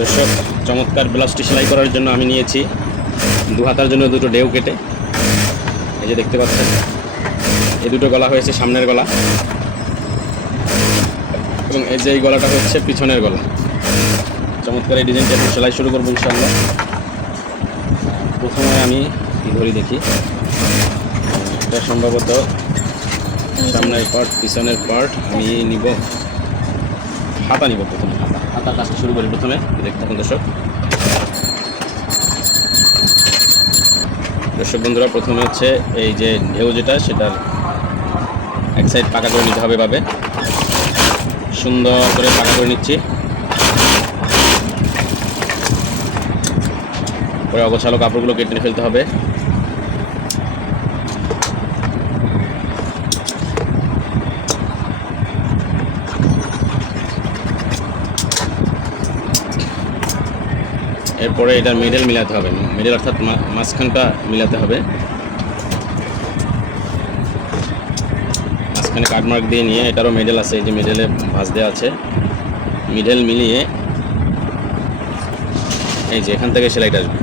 দর্শক, চমৎকার ব্লাউজটি সেলাই করার জন্য আমি নিয়েছি দু হাতার জন্য দুটো ঢেউ কেটে। এই যে দেখতে পাচ্ছেন, এই দুটো গলা হয়েছে সামনের গলা, এবং এই যে এই গলাটা হচ্ছে পিছনের গলা। চমৎকার এই ডিজাইনটি এখন সেলাই শুরু করবো ইনশাআল্লাহ। প্রথমে আমি ধরি দেখি, এটা সম্ভবত সামনের পার্ট, পিছনের পার্ট আমি নিব, হাতা নিব প্রথমে। হাতা কাজটা শুরু করি প্রথমে, দেখতে থাকুন দর্শক। দর্শক বন্ধুরা, প্রথমে হচ্ছে এই যে ঢেউ যেটা, সেটার এক সাইড পাকা করে নিতে হবে এভাবে, সুন্দর করে পাকা করে নিচ্ছি। পরে অগোছালো কাপড়গুলো কেটে ফেলতে হবে। এরপরে এটার মিডল মিলাতে হবে, মিডল অর্থাৎ মাঝখানটা মিলাতে হবে। মাঝখানে কাটমার্ক দিয়ে নিয়ে, এটারও মিডল আছে, এই যে মিডলে ভাঁজ দেওয়া আছে, মিডল মিলিয়ে এই যে এখান থেকে সেলাইটা আসবে।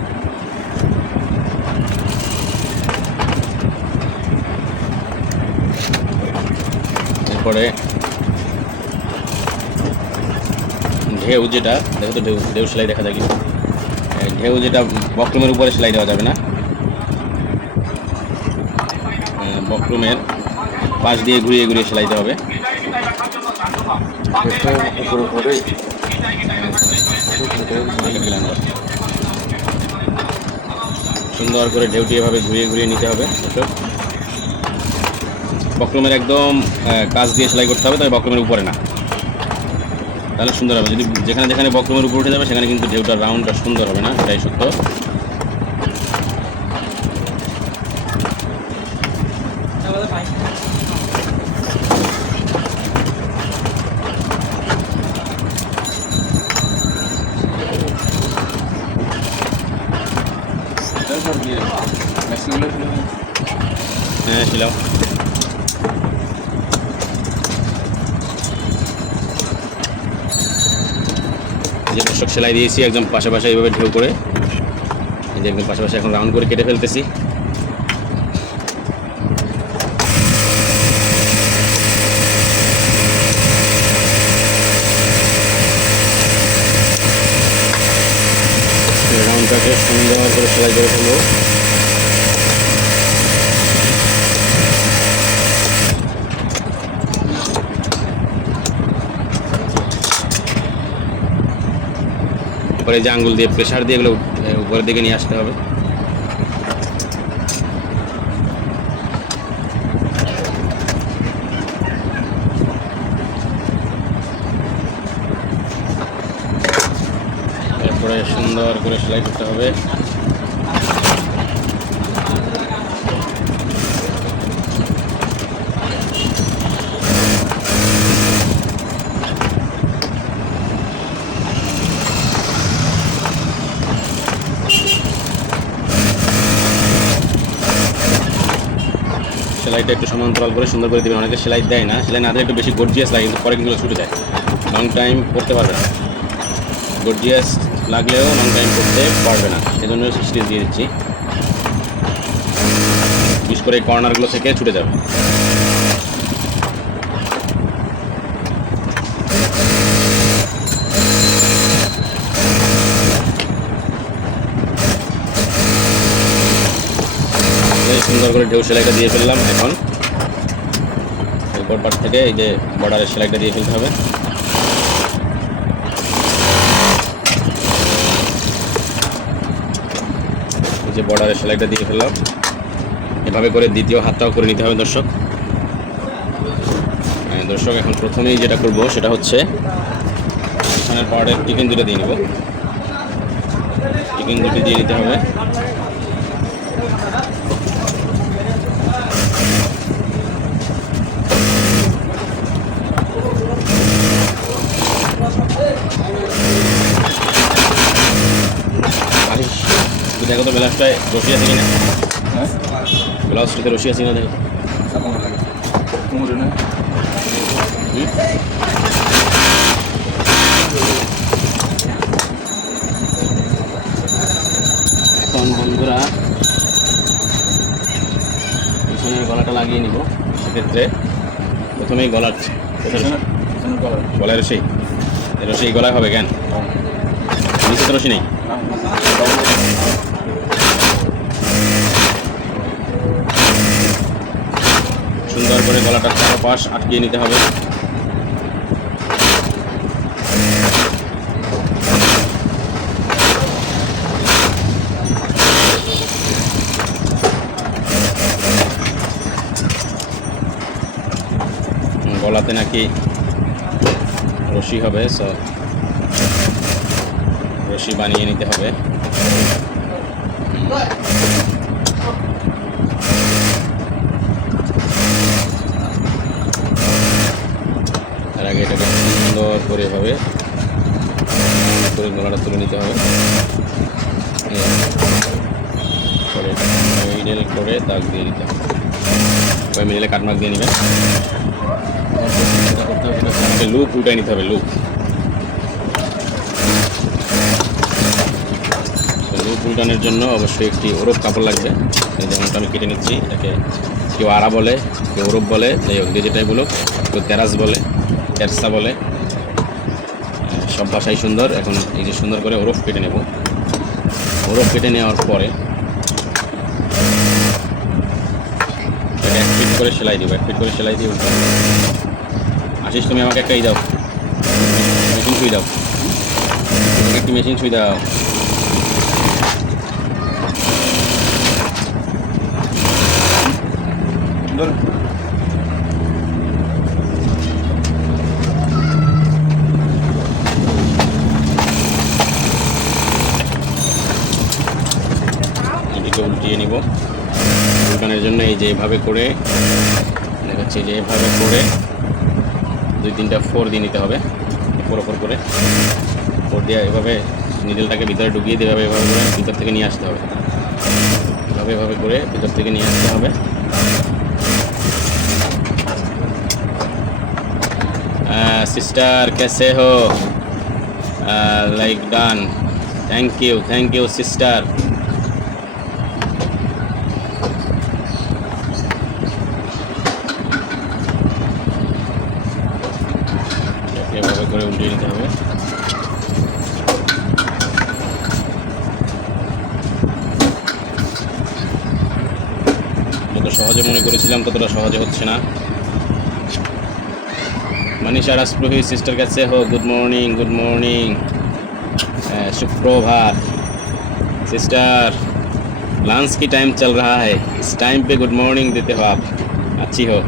এরপরে ঢেউ যেটা, দেখো তো ঢেউ সেলাই দেখা যায় কি, ঢেউ যেটা বক্রমের উপরে সেলাই দেওয়া যাবে না, বক্রমের পাশ দিয়ে ঘুরিয়ে ঘুরিয়ে সেলাই দিতে হবে। সুন্দর করে ঢেউটি এভাবে ঘুরিয়ে ঘুরিয়ে নিতে হবে। বক্রমের একদম কাজ দিয়ে সেলাই করতে হবে, তবে বক্রমের উপরে না, তাহলে সুন্দর হবে। যদি যেখানে যেখানে বক্রমের উপরে উঠে যাবে সেখানে কিন্তু ঢেউটার রাউন্ডটা সুন্দর হবে না, এটাই সত্য। হ্যাঁ, শিলাও। যে দর্শক, সেলাই দিয়েছি একদম পাশাপাশি এইভাবে ঢেউ করে, এই যে একদম পাশাপাশি এখন রাউন্ড করে কেটে ফেলতেছি। রাউন্ডটাকে সুন্দর করে সেলাই করে ফেলবো। পরে যে আঙ্গুল দিয়ে প্রেসার দিয়ে এগুলো উপরের দিকে নিয়ে আসতে হবে। এরপরে সুন্দর করে সেলাই করতে হবে। সেলাইটা একটু সমান্তরাল করে সুন্দর করে দেবেন। অনেকে সেলাই দেয় না, সেলাই না দিলে একটু বেশি গর্জিয়াস লাগে, কিন্তু পরে কিন্তু ছুটে যায়, লং টাইম করতে পারবে না। গর্জিয়াস লাগলেও লং টাইম করতে পারবে না, সেজন্য স্টিচ দিয়ে দিচ্ছি, বিশেষ করে এই কর্নারগুলো থেকে ছুটে যাবে। সুন্দর করে ঢেউ সেলাইটা দিয়ে ফেললাম। এখন উপর পাট থেকে এই যে বর্ডারের সেলাইটা দিয়ে ফেলতে হবে। এই যে বর্ডারের সেলাইটা দিয়ে ফেললাম, এভাবে করে দ্বিতীয় হাতটাও করে নিতে হবে দর্শক। দর্শক, এখন প্রথমেই যেটা করব সেটা হচ্ছে পিছনের পার্টের টিকিন দুটো দিয়ে নেব। টিকিন দুটি দিয়ে নিতে হবে। দেখো তো ব্লাউজটায় রশি আছে কিনা, ব্লাউজটাতে রশি আছে কিনা দেখো। বন্ধুরা পিছনের গলাটা লাগিয়ে নিব। সেক্ষেত্রে প্রথমেই গলার গলায় রশি, রশি গলায় হবে কেন? নিচে তো রশি নেই। সুন্দর করে গলাটার চারপাশ আটকিয়ে নিতে হবে। গলাতে নাকি রশি হবে, সো রশি বানিয়ে নিতে হবে। তার আগে এটাকে সুন্দর করে এভাবে গলাটা তুলে নিতে হবে। করে মিডল করে দাগ দিয়ে দিতে হবে। ওই মিডলে কাটমার্ক দিয়ে নেবেন। আমাকে লুপ উল্টাই নিতে হবে। লুপ উল্টানোর জন্য অবশ্যই একটি ওরব কাপড় লাগবে। যেমনটা আমি কেটে নিচ্ছি, এটাকে কেউ আড়া বলে, কেউ ওরব বলে, যাই হোক যেটাই বলুক, কেউ তেরাস বলে, তেরসা বলে, সব ভাষাই সুন্দর। এখন এই যে সুন্দর করে ওরব কেটে নেব। ওরব কেটে নেওয়ার পরে এক ফিট করে সেলাই দিব। এক ফিট করে সেলাই দিয়ে উল্টানো। আশিস, তুমি আমাকে একটা দাও, মেশিন সুই দাও, একটি মেশিন সুই দাও। এটিকে উল্টিয়ে নিব। উল্টানোর জন্য এই যে এভাবে করে দেখাচ্ছি, যে এভাবে করে 2-3টা ফোর দিয়ে নিতে হবে। ফোর করে ফোর দিয়ে এভাবে নিডলটাকে ভিতরে ঢুকিয়ে দিয়ে এভাবে করে ভিতর থেকে নিয়ে আসতে হবে। এভাবে করে ভিতর থেকে নিয়ে আসতে হবে। सिस्टर कैसे हो? Like done, thank you sister. এভাবে করে উল্টিয়ে নিতে হবে। যত সহজে মনে করেছিলাম ততটা সহজে হচ্ছে না। मनीषा राजपुरोहित सिस्टर कैसे हो? गुड मॉर्निंग सुप्रभात सिस्टर। लंच की टाइम चल रहा है, इस टाइम पे गुड मॉर्निंग देते हो आप, अच्छी हो।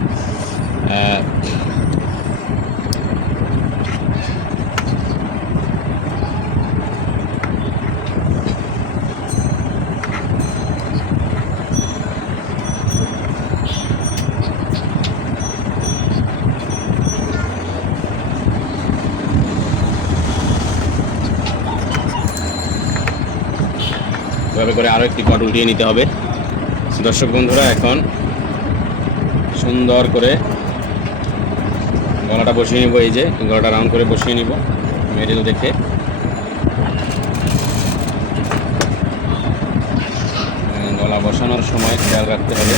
এভাবে করে আরও একটি কট উল্টিয়ে নিতে হবে। দর্শক বন্ধুরা, এখন সুন্দর করে গলাটা বসিয়ে নিব। এই যে গলাটা রাউন্ড করে বসিয়ে নিব মিডল দেখে। গলা বসানোর সময় খেয়াল রাখতে হবে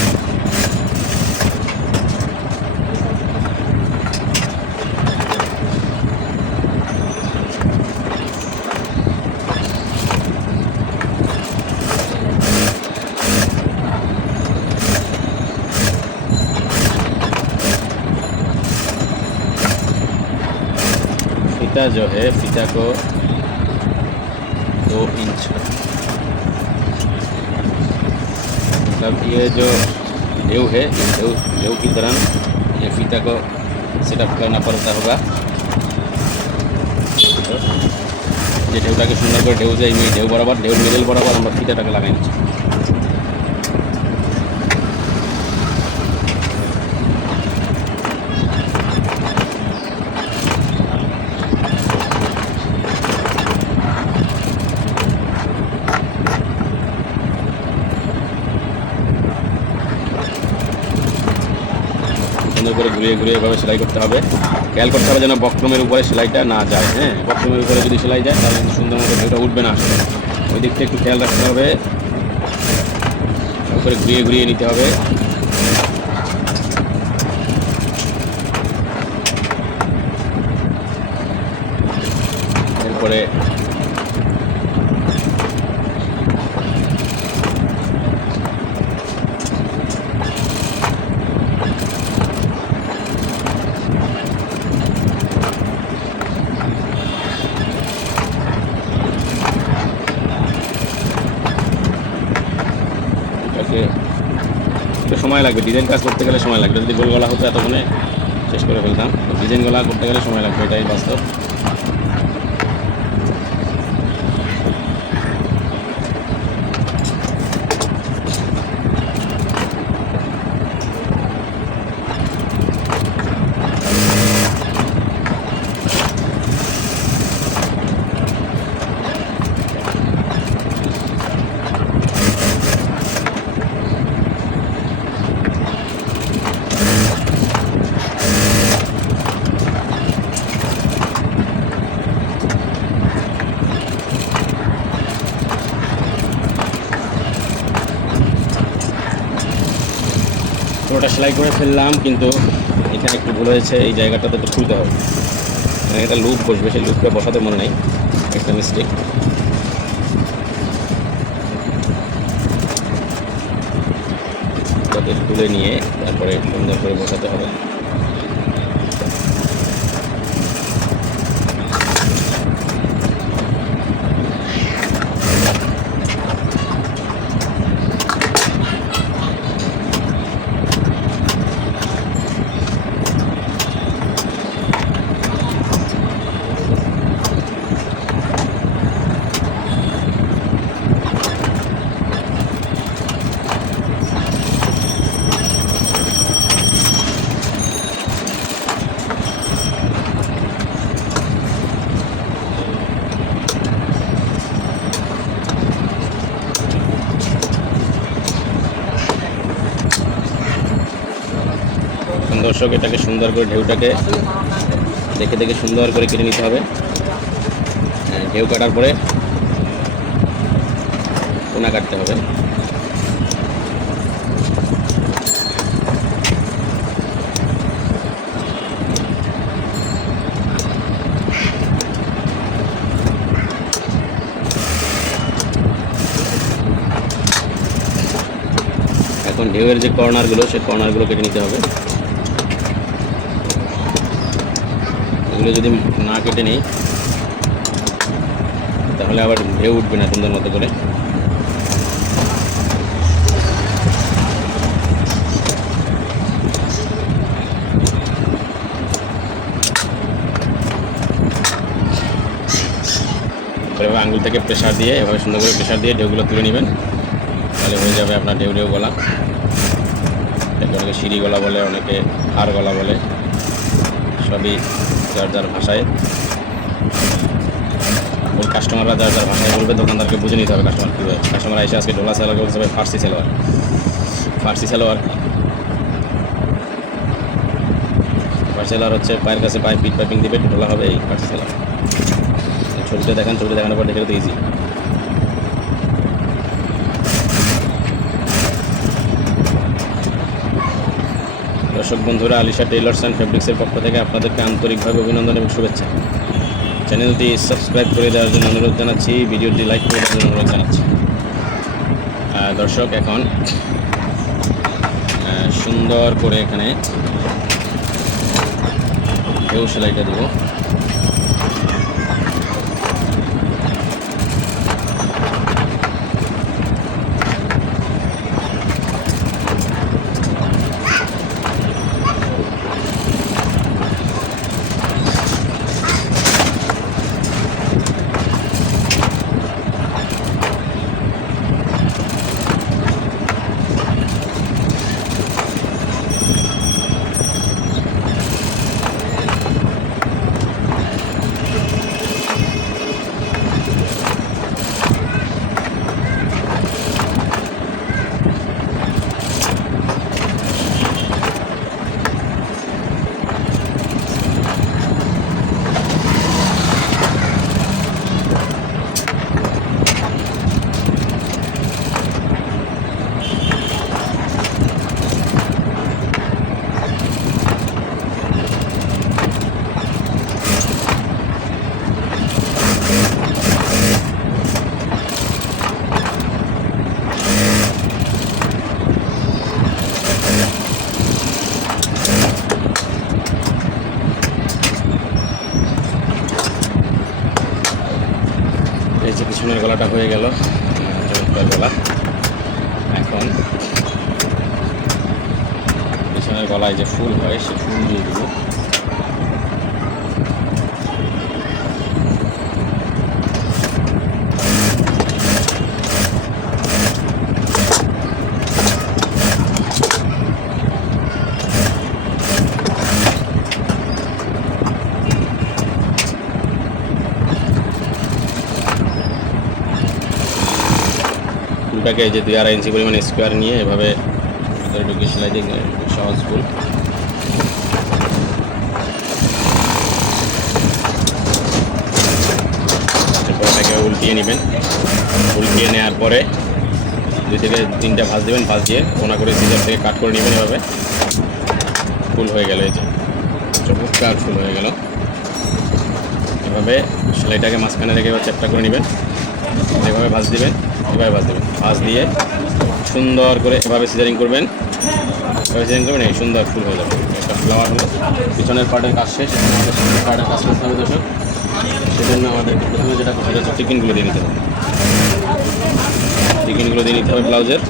फीता जो है, फीता को 2 इंच, मतलब ये जो ढेव है, ढेव की तरह ये फीता को सेटअप करना पड़ता होगा। যে ঢেউটাকে সুন্দর করে ঢেউ যাই, ঢেউ বরাবর, ঢেউ মিডল বরাবর আমরা ফিতাটাকে লাগাই নিচ্ছি। সুন্দর করে ঘুরিয়ে ঘুরিয়ে এভাবে সেলাই করতে হবে। খেয়াল করতে হবে যেন বক্রমের উপরে সেলাইটা না যায়। হ্যাঁ, বক্রমের উপরে যদি সেলাই যায় তাহলে সুন্দর মতো ঢেউটা উঠবে না, আসলে ওই দিকটা একটু খেয়াল রাখতে হবে। করে ঘুরিয়ে ঘুরিয়ে নিতে হবে। এরপরে একটু সময় লাগবে, ডিজাইন কাজ করতে গেলে সময় লাগবে। যদি গোল গলা হতো এতক্ষণে শেষ করে ফেলতাম, ডিজাইন গলা করতে গেলে সময় লাগবে, এটাই বাস্তব। পুরোটা সেলাই করে ফেললাম, কিন্তু এখানে একটু ভুল হয়েছে, এই জায়গাটাতে একটু খুলতে হবে। একটা লুপ বসবে, সেই লুপটা বসাতে মনে নেই, একটা মিস্টেক। তাতে তুলে নিয়ে তারপরে সুন্দর করে বসাতে হবে। দর্শক, এটাকে সুন্দর করে ঢেউটাকে দেখে দেখে সুন্দর করে কেটে নিতে হবে। ঢেউ কাটার পরে কোনা কাটতে হবে। এখন ঢেউয়ের যে কর্নারগুলো, সেই কর্নারগুলো কেটে নিতে হবে। এগুলো যদি না কেটে নিই তাহলে আবার ঢেউ উঠবে না সুন্দর মতো করে। এভাবে আঙুল থেকে প্রেসার দিয়ে, এভাবে সুন্দর করে প্রেসার দিয়ে ঢেউগুলো তুলে নেবেন, তাহলে হয়ে যাবে আপনার ঢেউ ঢেউ গলা। অনেকে সিঁড়ি গলা বলে, অনেকে হাড় গলা বলে, সবই যার যার ভাষায়। কাস্টমাররা যার যার ভাষায় বলবে, দোকানদারকে বুঝে নিতে হবে কাস্টমার কীভাবে। কাস্টমার এসে আজকে ডোলা সালোয়ার বলতে হবে ফার্সি সালোয়ার। ফার্সি সালোয়ার হচ্ছে পায়ের কাছে পায়ে পিট পাইপিং দিবে, ডোলা হবে, এই ফার্সি সালোয়ার। ছবিটা দেখান, ছবিটা দেখানোর পর দেখে তো ইজি। দর্শক বন্ধুরা, আলিশা টেইলর্স অ্যান্ড ফেব্রিক্সের পক্ষ থেকে আপনাদেরকে আন্তরিকভাবে অভিনন্দন এবং শুভেচ্ছা। চ্যানেলটি সাবস্ক্রাইব করে দেওয়ার জন্য অনুরোধ জানাচ্ছি, ভিডিওটি লাইক করে দেওয়ার জন্য অনুরোধ জানাচ্ছি। দর্শক, এখন সুন্দর করে এখানে ঢেউ সেলাইটা দেবো। এই যে পিছনের গলাটা হয়ে গেল, চমৎকার গলা। এখন পিছনের গলায় যে ফুল হয় সে ফুল দিয়ে দিব। ফুলটাকে এই যে 2.5 ইঞ্চি পরিমাণ স্কোয়ার নিয়ে এভাবে ভিতরে ঢুকিয়ে সেলাই দিয়ে সহজ ফুল। এটাকে উল্টিয়ে নেবেন। উল্টিয়ে নেওয়ার পরে 2 থেকে 3টা ভাঁজ দেবেন। ভাঁজ দিয়ে কোনা করে সিজার থেকে কাট করে নেবেন। এভাবে ফুল হয়ে গেল, এই যে চমৎকার ফুল হয়ে গেল। এভাবে সেলাইটাকে মাঝখানে রেখে চ্যাপটা করে নেবেন। এভাবে ভাঁজ দিবেন, এভাবে ভাঁজ দেবেন। ভাঁজ দিয়ে সুন্দর করে এভাবে সিজারিং করবেন। এভাবে সিজারিং করবেন, এই সুন্দর ফুল হয়ে যাবে। একটা ফ্লাওয়ার হলো। পিছনের পার্টের কাজ শেষ। আমাদের সামনের পার্টের কাজ করতে হবে দর্শক। সেজন্য আমাদেরকে প্রথমে যেটা করতে হচ্ছে টিকিনগুলো দিয়ে নিতে হবে। টিকিনগুলো দিয়ে নিতে হবে ব্লাউজের।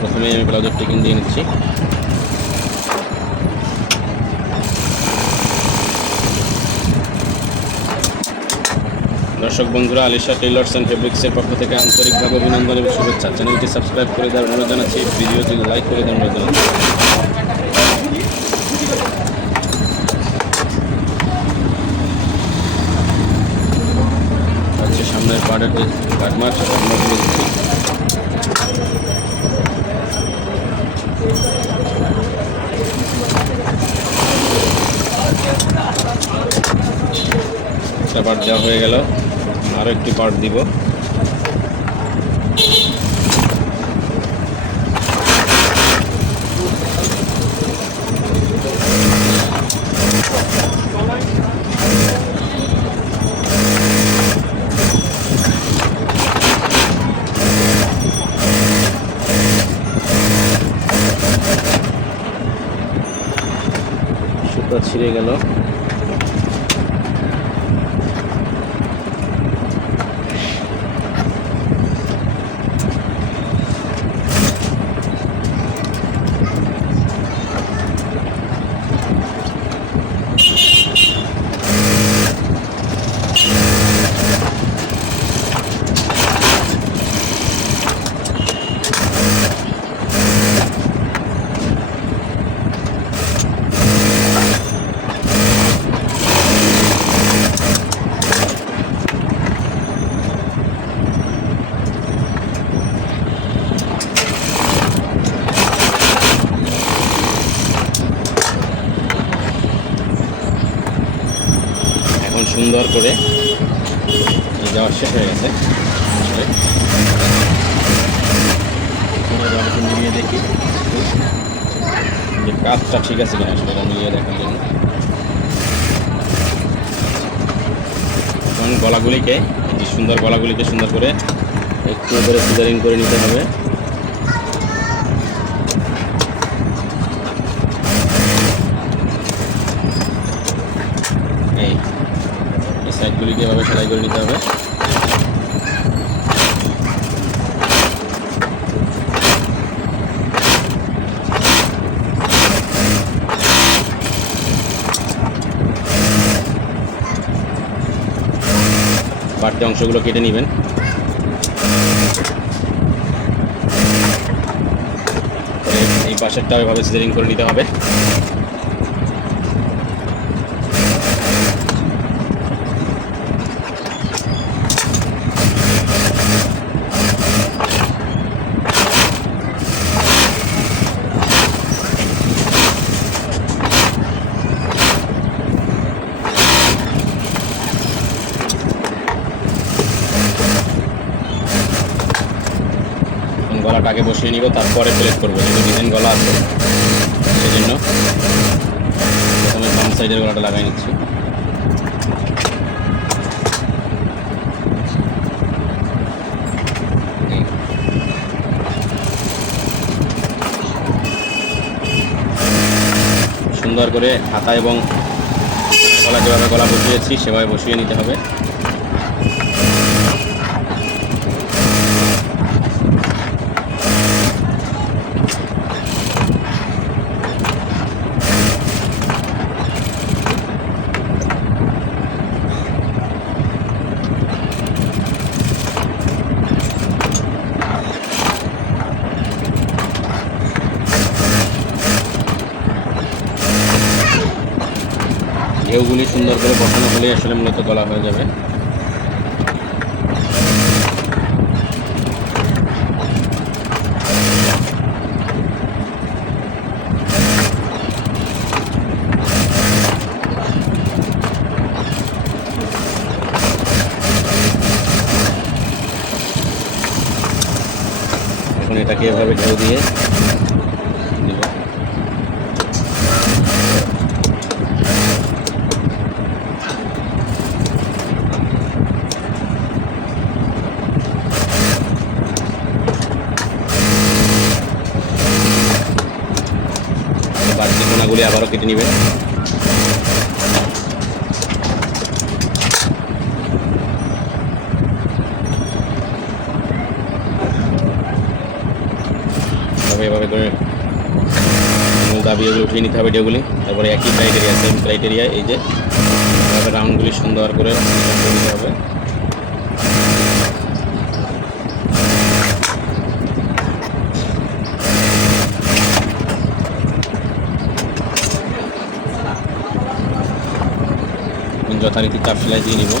প্রথমেই আমি ব্লাউজের টিকিন দিয়ে নিচ্ছি। দর্শক বন্ধুরা, আলিশা টেইলার্স অ্যান্ড ফেব্রিক্সের পক্ষ থেকে আন্তরিকভাবে অভিনন্দন এবং শুভেচ্ছা। চ্যানেলটি সাবস্ক্রাইব করে দেওয়ার অনুরোধ জানাচ্ছি, ভিডিওটি লাইক করে দেওয়ার অনুরোধ জানাচ্ছি। হচ্ছে সামনের পার্টের কাটমার্ক আমরা দিয়ে দিচ্ছি। একটা পার্ট দেওয়া হয়ে গেল, আরও একটি পার্ট দিব। সুতা ছিঁড়ে গেল। সুন্দর করে যাওয়া শেষ হয়ে গেছে। মিলিয়ে দেখি যে কাজটা ঠিক আছে কিনা, সেটা মিলিয়ে দেখার জন্য এখন গলাগুলিকে, এই সুন্দর গলাগুলিকে সুন্দর করে একটু করে সিজারিং করে নিতে হবে। এই সাইডগুলিকে এভাবে সেলাই করে নিতে হবে। বাড়তি অংশগুলো কেটে নেবেন। এই পাশেরটাও এভাবে সিজারিং করে নিতে হবে। গলাটা আগে বসিয়ে নিব, তারপরে প্লেট করবো। যেহেতু ডিজাইন গলা আছে সেজন্য প্রথমে বাম সাইডের গলাটা লাগাই নিচ্ছি। সুন্দর করে হাতা এবং গলা যেভাবে গলা বসিয়েছি সেভাবে বসিয়ে নিতে হবে। ঢেউগুলি সুন্দর করে বসানো হলে আসলে মূলত গলা হয়ে যাবে। এখন এটাকে এভাবে ঢেউ দিয়ে দিব। বাড়তি কোনাগুলি আবারও কেটে নেবেন। এভাবে করে মূল দাবি এগুলো উঠিয়ে নিতে হবে ঢেউগুলি। তারপরে একই ক্রাইটেরিয়া, সেম ক্রাইটেরিয়া, এই যে এভাবে রাউন্ডগুলি সুন্দর করে দিতে হবে। যথারীতি চাপ সেলাই দিয়ে নিব।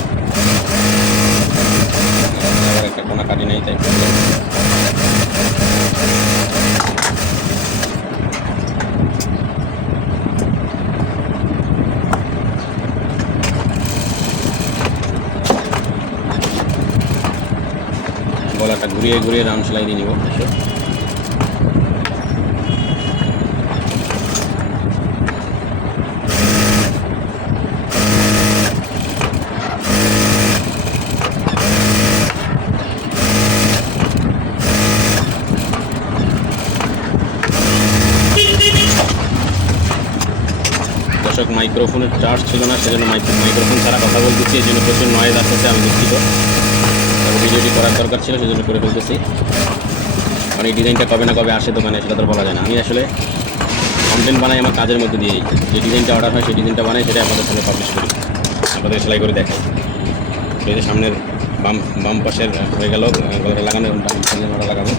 আবার একটা কোনা কাটি নাই, তাই গলাটা ঘুরিয়ে ঘুরিয়ে রাউন্ড সেলাই দিয়ে নিব। দর্শক, মাইক্রোফোনের চার্জ ছিল না, সেজন্য মাইক্রোফোন ছাড়া কথা বলতেছি, এই জন্য প্রচুর নয়েজ আসতেছে, আমি দুঃখিত। তবে ভিডিওটি করার দরকার ছিল, সেজন্য করে ফেলতেছি। কারণ এই ডিজাইনটা কবে না কবে আসে দোকানে, সেটা তো বলা যায় না। আমি আসলে কন্টেন্ট বানাই আমার কাজের মধ্যে দিয়েই, যে ডিজাইনটা অর্ডার হয় সেই ডিজাইনটা বানাই, সেটা আপনাদের সামনে পাবলিশ করি, আপনাদের সেলাই করে দেখাই। এই যে সামনের বাম পাশের হয়ে গেল, গলাটা লাগানো, ডান সামনে গলা লাগাবো।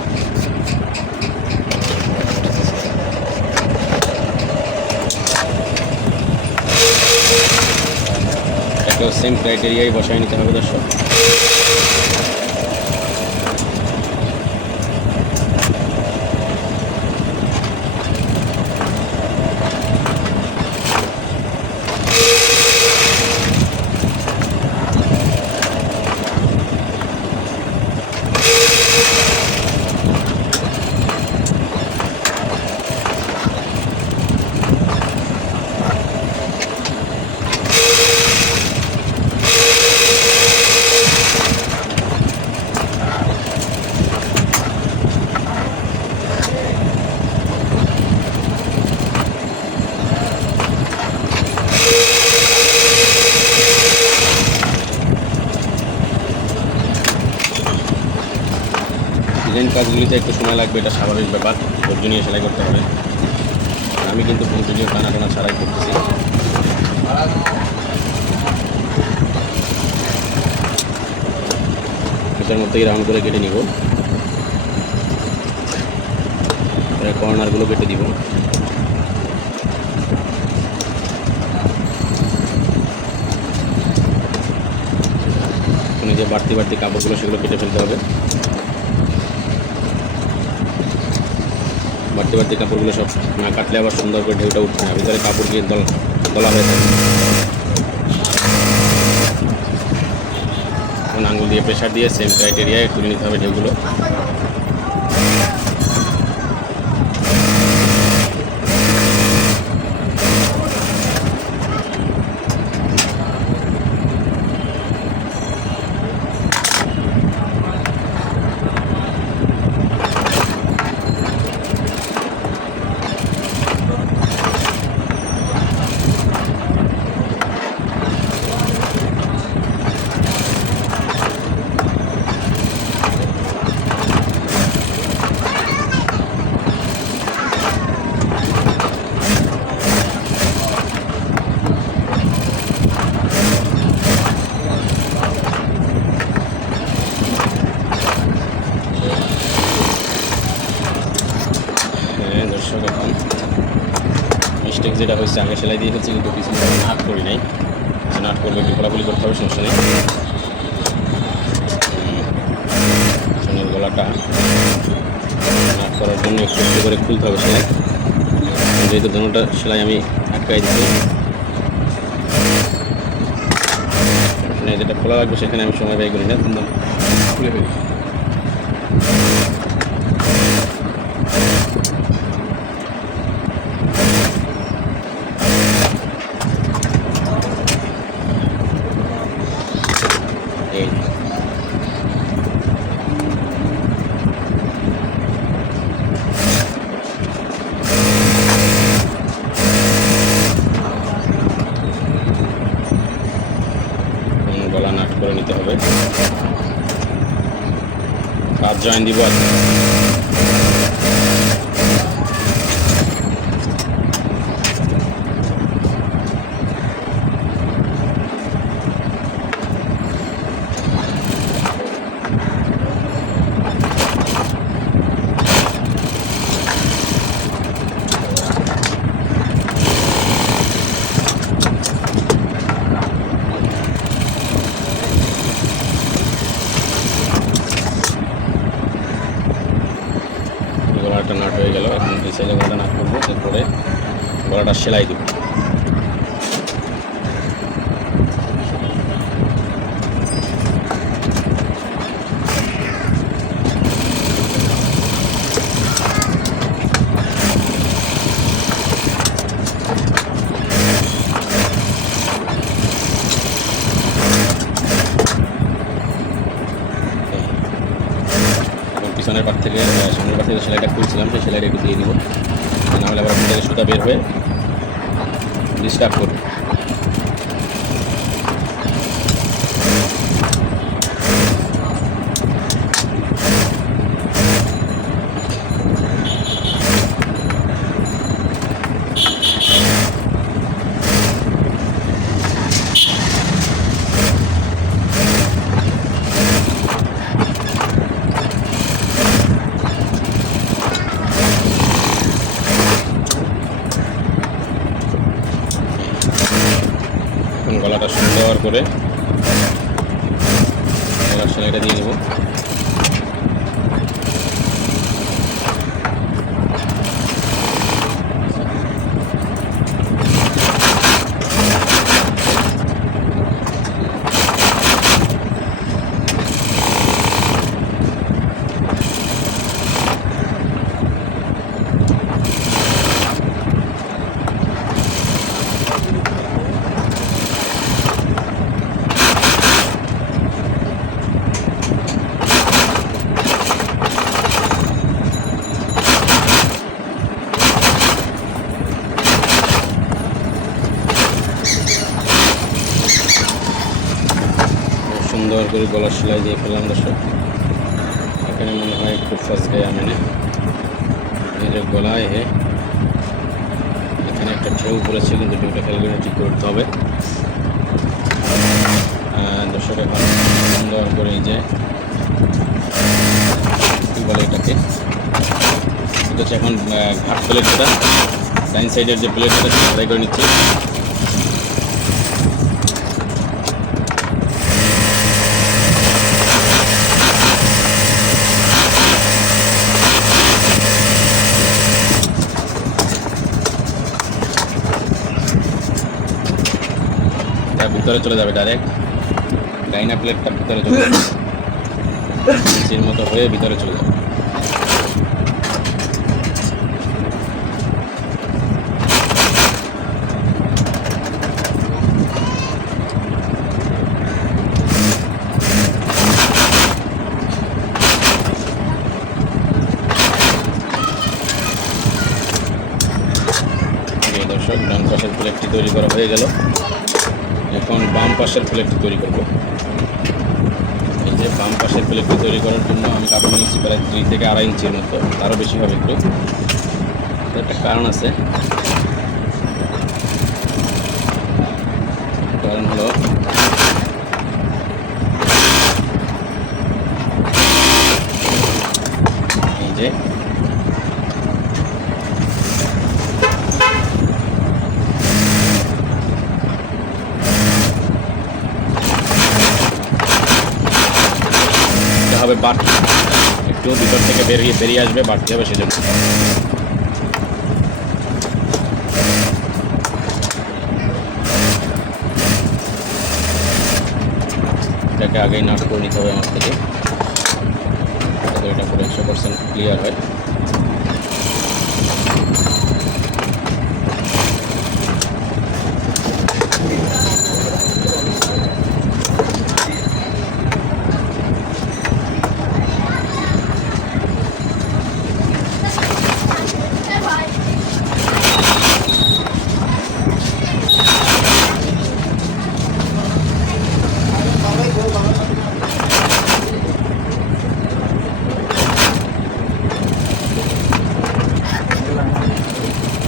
এটাকেও সেম ক্রাইটেরিয়াই বসায় নিতে হবে দর্শক। ডিজাইন কাজগুলিতে একটু সময় লাগবে, এটা স্বাভাবিক ব্যাপার, ধৈর্য নিয়ে সেলাই করতে হবে। আমি কিন্তু কন্টিনিউ টানা টানা ছাড়াই করতেছি। এটার মধ্যেই রাউন্ড করে কেটে নিব, কর্নারগুলো কেটে দিব। যে বাড়তি বাড়তি কাপড়গুলো সেগুলো কেটে ফেলতে হবে। বাড়তি বাড়তি কাপড়গুলো সব না কাটলে আবার সুন্দর করে ঢেউটা উঠছে না, ভিতরে কাপড় দিয়ে দলা হয়ে থাকে। এখন আঙুল দিয়ে প্রেশার দিয়ে সেম ক্রাইটেরিয়ায় তুলে নিতে হবে ঢেউগুলো। মিস্টেক যেটা হচ্ছে আগে সেলাই দিয়ে ফেলছি কিন্তু পিছনে নাট করি নাই, নাট করলে একটু খোলাখুলি করতে হবে, সমস্যা নেই। পিছনের গলাটা নাট করার জন্য একটু একটু করে খুলতে হবে সেলাই, যেহেতু দোনোটা সেলাই আমি আটকাই দিচ্ছি, যেটা খোলা লাগবে সেখানে আমি সময় ব্যয় করি না, কিন্তু খুলে ফেলি। গলা নাট করে নিতে হবে, কাজ জয়েন দিব আর গলাটা নাট হয়ে গেল। এখন এই সাইডে গলাটা নাট করবো, এরপরে গলাটা সেলাই দেবো। পিছনের পাট থেকে সামনের পাট থেকে সেলাইটা খুলছিলাম, সেই সেলাইটা একটু দিয়ে দিব, নাহলে আবার আপনাদের সুতা বের হয়ে ডিস্টার্ব করবে। গলাটা সুন্দর করে গলার সেলাইটা দিয়ে দেবো। সুন্দর করে গলার সেলাই দিয়ে ফেললাম দর্শক। এখানে মনে হয় একটু ফার্স্ট গায়ে মেনে এই যে গলায় এখানে একটা ঢেউ পড়েছে, কিন্তু ঢেউটা খেয়াল করে ঠিক করতে হবে দর্শক। এখন সুন্দর করে এই যে কী বলে এটাকে, এটা হচ্ছে এখন ঘাট প্লেটটা, ডাইন সাইডের যে প্লেটটা সেটাই করে নিচ্ছি। ভিতরে চলে যাবে ডাইরেক্ট, ডাইনা প্লেটটা ভিতরে চলে যাবে, নিচের মতো হয়ে ভিতরে চলে যাবে। দর্শক, ডান পাশের প্লেটটি তৈরি করা হয়ে গেল। এখন বাম পাশের প্লেটটি তৈরি করব। এই যে বাম পাশের প্লেটটি তৈরি করার জন্য আমি কাপড় নিচ্ছি প্রায় 2 থেকে 2.5 ইঞ্চির মতো, তারও বেশি হবে একটু, একটা কারণ আছে। কারণ হলো এই যে হবে বাটি, একটু ভিতর থেকে বেরিয়ে আসবে, বাড়তে হবে সেজন্য। এটাকে আগেই নাট করে নিতে হবে আমার থেকে, এটা পুরো 100% ক্লিয়ার হয়।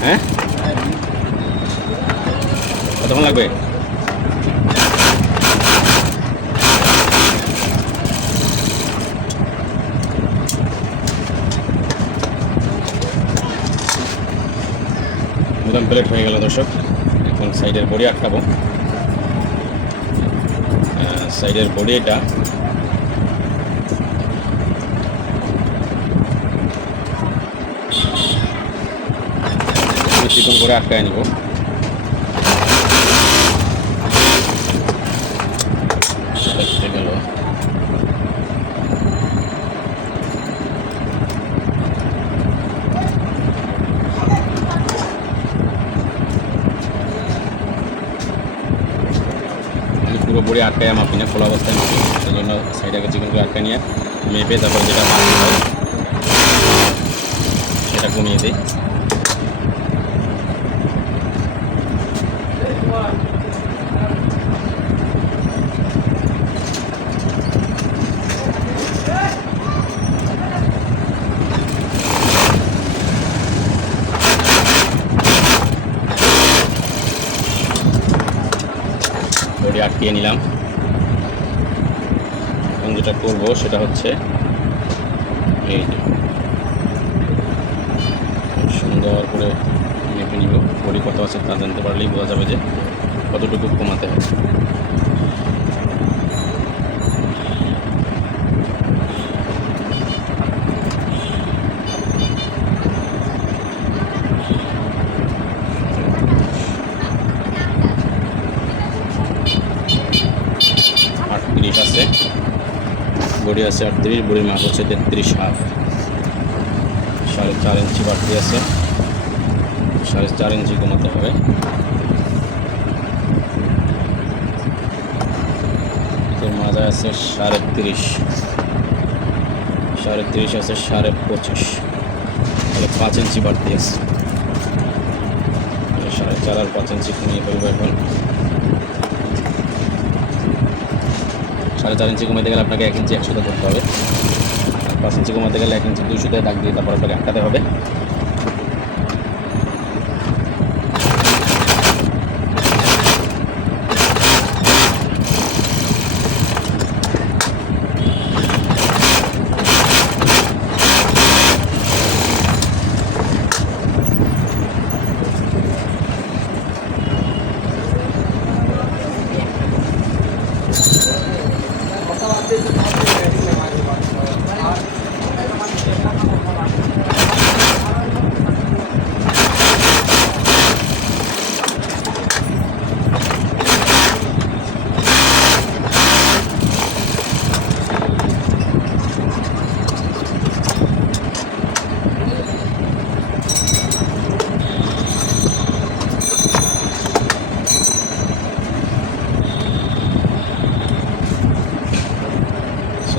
হ্যাঁ, কতক্ষণ লাগবে? গুদাম প্লেট হয়ে গেল দর্শক। এখন সাইডের বডি আটকাবো। সাইডের বডি এটা চিকন করে আটকায় নিব। গেল পুরো বড়ি আটকায় মাপি না, খোলা অবস্থায় মাপি, সেই জন্য সাইডটাকে চিকন করে আটকায় নিয়ে মেপে তারপর যেটা মাপি হয় সেটা কমিয়ে দিই। বডি আটকিয়ে নিলাম। এখন যেটা করবো সেটা হচ্ছে এই যে সুন্দর করে মেপে নিব। বডি কত আছে তা জানতে পারলেই বোঝা যাবে যে কতটুকু কমাতে হবে। আছে বডি আছে 38, বডির মাপ হচ্ছে 33.5, 4.5 ইঞ্চি বাড়তি আছে, 4.5 ইঞ্চি কমাতে হবে। তোর মাঝে আছে 30.5, 30.5 আছে 25.5, তাহলে 5 ইঞ্চি বাড়তি আছে। 4.5 আর 5 ইঞ্চি কমিয়ে ফেলবো এখন। 4.5 ইঞ্চি কমাতে গেলে আপনাকে 1 ইঞ্চি 100 ধরতে হবে, আর 5 ইঞ্চি কমাতে গেলে 1 ইঞ্চি 200 দাগ দিয়ে তারপর আপনাকে আটকাতে হবে।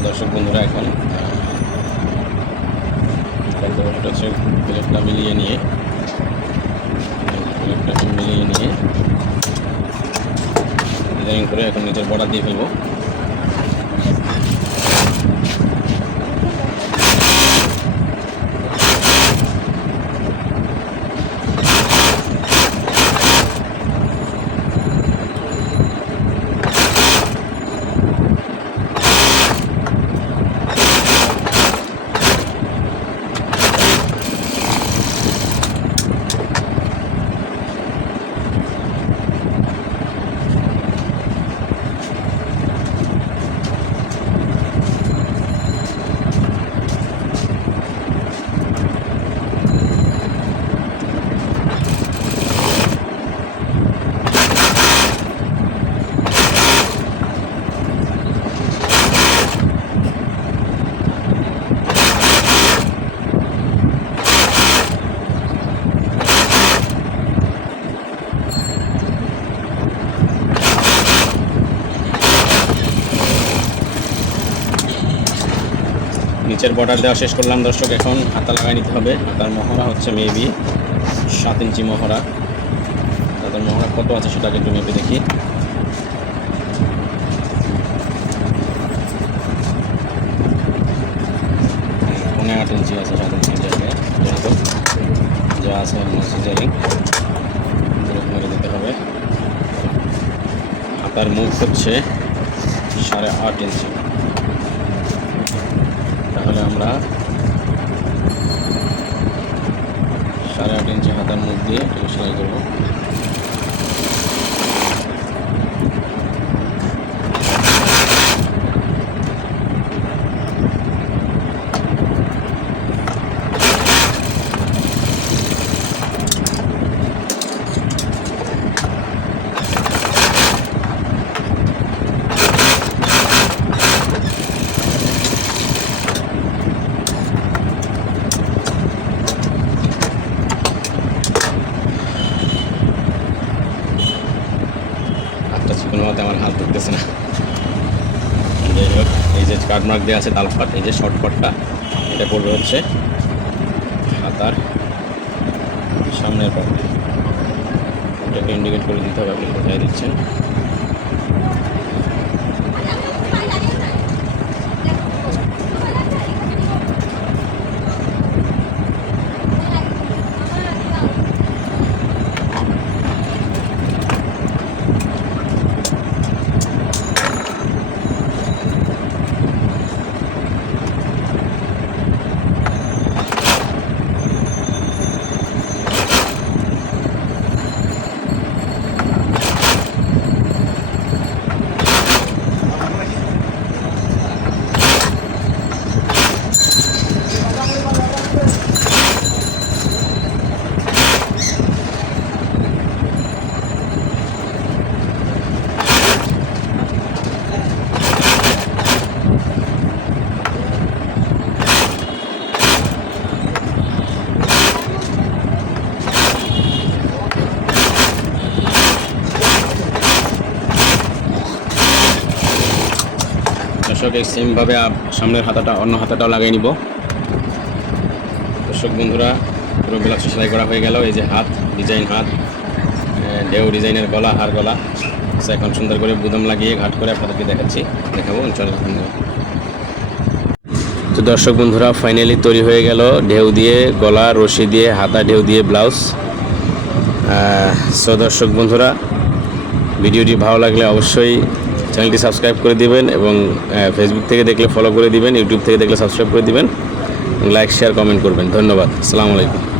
দর্শক বন্ধুরা, এখন হচ্ছে প্লেটটা মিলিয়ে নিয়ে ডিজাইন করে এখন নিচের বর্ডার দিয়ে ফেলবো। নিচের বর্ডার দেওয়া শেষ করলাম দর্শক। এখন হাতা লাগাই নিতে হবে। হাতার মহড়া হচ্ছে মেবি 7 ইঞ্চি মহড়া। তাদের মহড়া কত আছে সেটাকে একটু মেপে দেখি। পৌনে 8 ইঞ্চি আছে, 7 ইঞ্চি জায়গায় যা আছে সিজারিং মেরে দিতে হবে। হাতার মুখ হচ্ছে 8.5 ইঞ্চি। তাহলে আমরা 8.5 ইঞ্চি হাতার মুখ দিয়ে সেলাই করবো। কোনো মতে আমার হাত ধরতেছে না। যাই হোক, এই যে কাট মার্ক দেওয়া আছে তালপাট, এই যে শর্ট পাটটা এটা পড়বে হচ্ছে হাতার সামনের পাট। এটাকে ইন্ডিকেট করে দিতে হবে, আপনি কোথায় দিচ্ছেন। দর্শক, এই সেমভাবে সামনের হাতাটা অন্য হাতাটাও লাগিয়ে নিব। দর্শক বন্ধুরা, পুরো ব্লাউজ সেলাই করা হয়ে গেল। এই যে হাত ডিজাইন, হাত ঢেউ ডিজাইনের গলা, হার গলা। এখন সুন্দর করে বুদম লাগিয়ে ঘাট করে আপনাদেরকে দেখাবো ইনশাআল্লাহ। তো দর্শক বন্ধুরা, ফাইনালি তৈরি হয়ে গেল ঢেউ দিয়ে গলা, রশি দিয়ে হাতা, ঢেউ দিয়ে ব্লাউজ। সো দর্শক বন্ধুরা, ভিডিওটি ভালো লাগলে অবশ্যই চ্যানেলটি সাবস্ক্রাইব করে দিবেন এবং ফেসবুক থেকে দেখলে ফলো করে দিবেন, ইউটিউব থেকে দেখলে সাবস্ক্রাইব করে দিবেন, লাইক শেয়ার কমেন্ট করবেন। ধন্যবাদ। আসসালামু আলাইকুম।